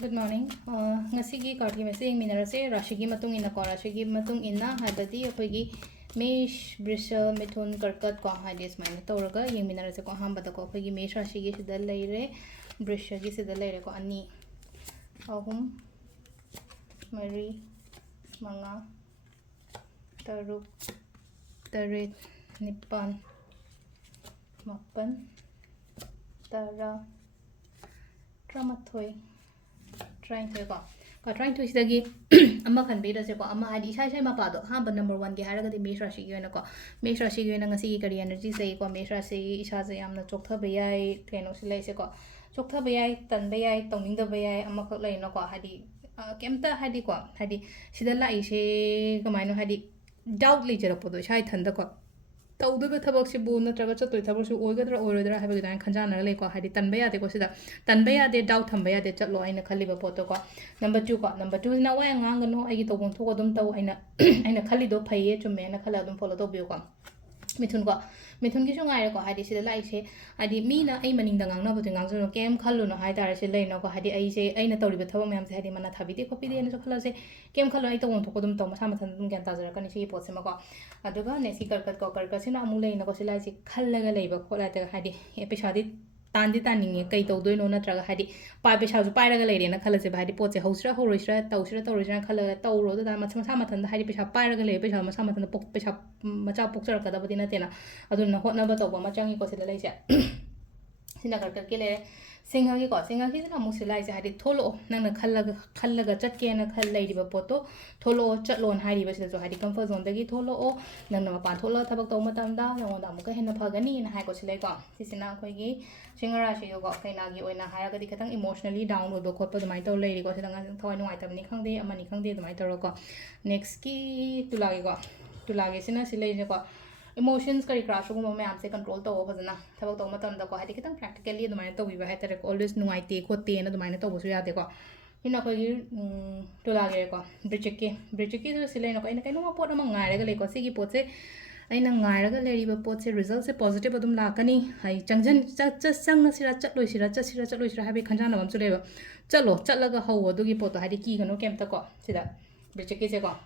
Good morning. Ngasigi karthi mase yengminarase rashigi matung ina ko rashigi matung ina habadi akoigi mesh brisha mithun karkat ko haide smaina tawraga yengminarase ko hambada ko akoigi mesh rashigi sida leire brisha gi sida leire ko ani ahum mari manga taruk taret nipan mapan tara tramathoi trying to go trying to isagi amma khan be rase ko amma adi sai sai ma pa do ha number 1 ge haraga di mesh rashi ge na ko mesh rashi ge na ngasi gi kari energy sai ko mesh rashi isa se yamna choktha be yai keno silai se ko choktha be yai tan be yai tongning da be yai amma khak lai na ko hadi kemta hadi ko hadi sida lai se kamaino hadi doubt li jara podo sai thanda ko तौदब थबक नत्रग चतोय थबक ओगद्रा ओरोद्रा हाबगदा खंजाना लेको हादि तनबे यादे को सिदा तनबे यादे doubt थंबे यादे चलो आइना खलिबा पोतो को number 2 को number 2 ना वाय ngang आइगी तोबों थोको दम तौ आइना खलिदो फैये चुमे ना खला दम फॉलो तोबियो को मिथुन की गायरे को हादि सिदा लाइसे हादि मीना आई मनिंग दंगांग ना बतु ngang जो केम खल्लो न हाय तारे से लेनो को हादि आई से आइना तौरिबा थबक मैम से हादि मना थाबिदे खोपिदे न खला से केम खल्लो आई तोबों थोको दम तौ मसा मथन दम ग्यान ताजरा कनि से पोसे मको अदुगा नेसी करकत को करकसिना अमु लेना को सिलाई से खल्लगा लेबा खोला त हादि ए पेशादि तांदि तानिंगे कई तौदोइनो नत्रगा हादि पाइ पेशाजु पाइरगा लेरेना खलसे हादि पोचे हौसरा हौरोइसरा तौसरा खलगा तौरो दा मसा मथन हादि पेशा पाइरगा ले पेशा मसा मथन पोक पेशा मचा पोकचरकदबदि नतेना अदुना होटनबा तौबा मचांगी को सिला लेसे सिना करकत के ले सिंगागी को सिंगागी ना मु सिलाई से हादि थोलो नंगना खल्लगा चटकेना खल लेरिबा पोतो थोलो चटलोन हारिबा सिदा जो हादि कंफर्ट जोन दगी थोलो ओ नंगना मपान थोलो थबक तौ मतमदा नंगोंदा अमुका हेना फगनी ना हाय को सिलाई को सिसिना खोइगी सिंगरा सियो को कैनागी ओइना हायगदि खतंग इमोशनली डाउन ओइबो खोप दमाइ तौ लेरि को सिदा थोय नुवाइ तबनि खंगदे अमनि खंगदे दमाइ तरो को नेक्स्ट की तुलागी सिना सिलाई को इमोशंस करी क्राश को मैम से कंट्रोल तो फजना थबक तो मतम द को हादि खतंग प्रैक्टिकली दमाइ तो बिबा हेतरे को ऑलवेज नुवाइते खोते न दमाइ तो बसु यादे को हिना को तुलागे को ब्रिचिके जो सिलाई न को इन कैनो पोट म गायरगा ले को सिगी पोट से अइना गायरगा लेरिबा पोट से रिजल्ट से पॉजिटिव अदुम लाकनी हाई चंगजन चंग सिरा चटलोइसिरा हाबे खंजाना बम सुलेबा चलो चलगा हौ अदुगी पोट हादि की गनो केमता को सिदा ब्रिचिके से को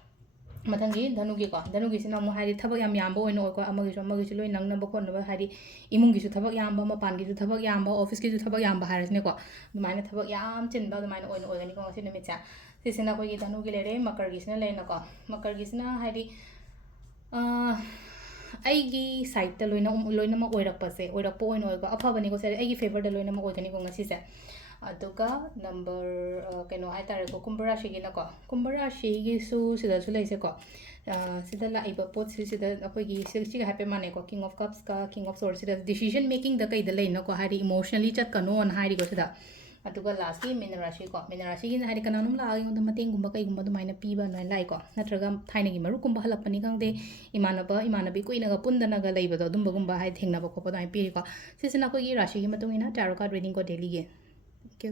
मथंगी धनुगी सिना मु हादि थबक याम याम बो ओइनो को अमगी लोइ नंगनब खोनब हादि इमुंगी सु थबक याम बो मपानगी सु थबक याम बो ऑफिस की सु थबक याम हारसने को दुमाइना थबक याम चिनबा दुमाइना ओइनो ओइगनी को सिना मिचा सिसिना को धनुगी लेरे मकर गिसना लेना को मकर गिसना हादि आइगी साइड त लोइना म ओइरकपसे ओइरकपो ओइनो ओइको अफबनी को से आइगी फेवर द लोइना म ओइगनी को ngasi से अदुगा नंबर केनो हाय तारे को कुंभरा शिगी न को कुंभरा शिगी सु सिदा सु लेसे को सिदा लाइबा पोट सिदा अखोगी सिगा हैपे माने को किंग ऑफ कप्स का किंग ऑफ सोर्ड्स सिदा डिसीजन मेकिंग द कई द लेन को हारी इमोशनली चट कनो अन हारी को सिदा अदुगा लास्ट की मीनराशि की हारी कनानुम लागे उन मतेंग गुंबा कई गुंबा दुमाइना पीबा न लाई को नत्रगा थाइनगी मरु कुंबा हलपनी खंगदे इमानबी कुइनगा पुंदनगा लेबदो दुंबा गुंबा हाय थेंगनाबा खोपा दाइ पीरी को सिसना को राशि की मतुंगिना टारो कार्ड रीडिंग को डेली गे थैंक यू